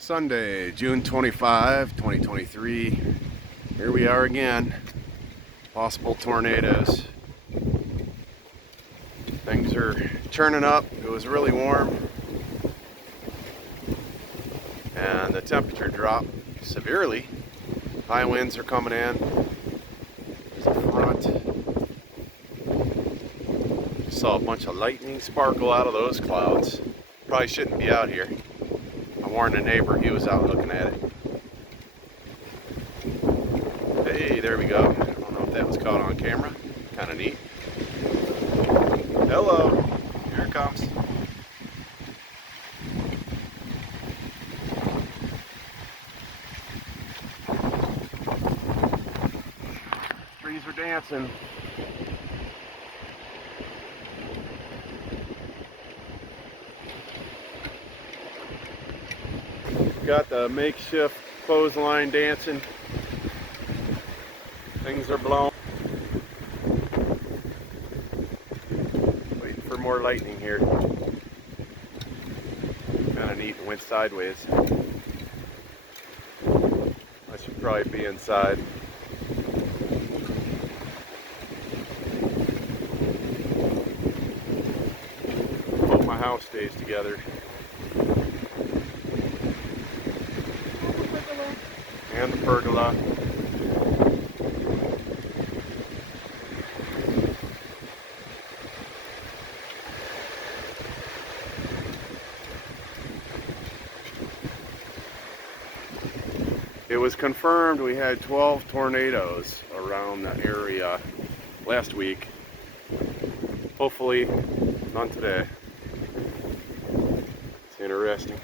Sunday, June 25, 2023. Here we are again. Possible tornadoes. Things are churning up. It was really warm. And the temperature dropped severely. High winds are coming in. There's a front. Saw a bunch of lightning sparkle out of those clouds. Probably shouldn't be out here. I warned a neighbor, he was out looking at it. Hey, there we go. I don't know if that was caught on camera. Kind of neat. Hello. Here it comes. Trees are dancing. Got the makeshift clothesline dancing. Things are blown. Waiting for more lightning here. Kind of neat. It went sideways. I should probably be inside. Hope my house stays together. And the pergola. It was confirmed we had 12 tornadoes around the area last week. Hopefully none today. It's interesting.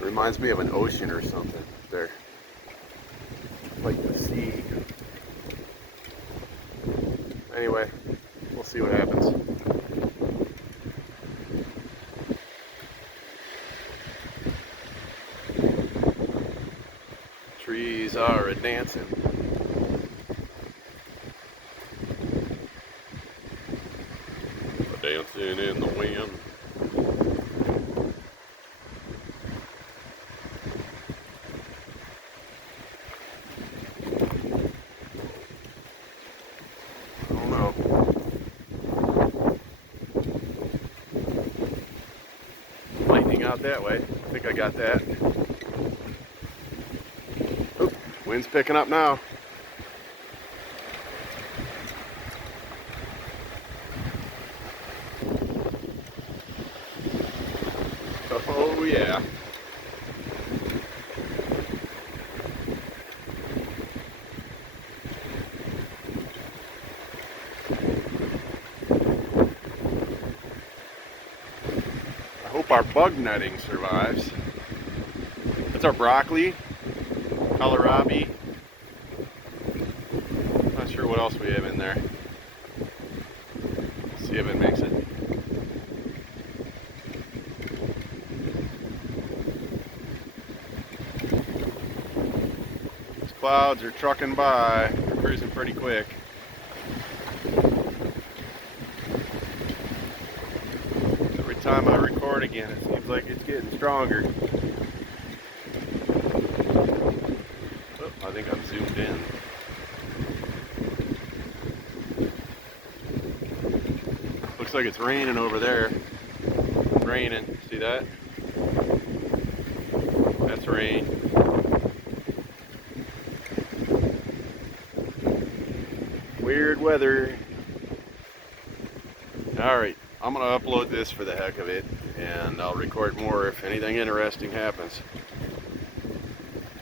Reminds me of an ocean or something there. Like the sea. Anyway, we'll see what happens. Trees are a-dancing. Dancing in the wind. I don't know. Lightning out that way. I think I got that. Oop, wind's picking up now. Oh yeah. I hope our bug netting survives. That's our broccoli, kohlrabi. Not sure what else we have in there. See if it makes it. These clouds are trucking by. They're cruising pretty quick. Every time I record again, it seems like it's getting stronger. Oh, I think I'm zoomed in. Looks like it's raining over there. It's raining. See that? That's rain. Weird weather. Alright, I'm going to upload this for the heck of it, and I'll record more if anything interesting happens.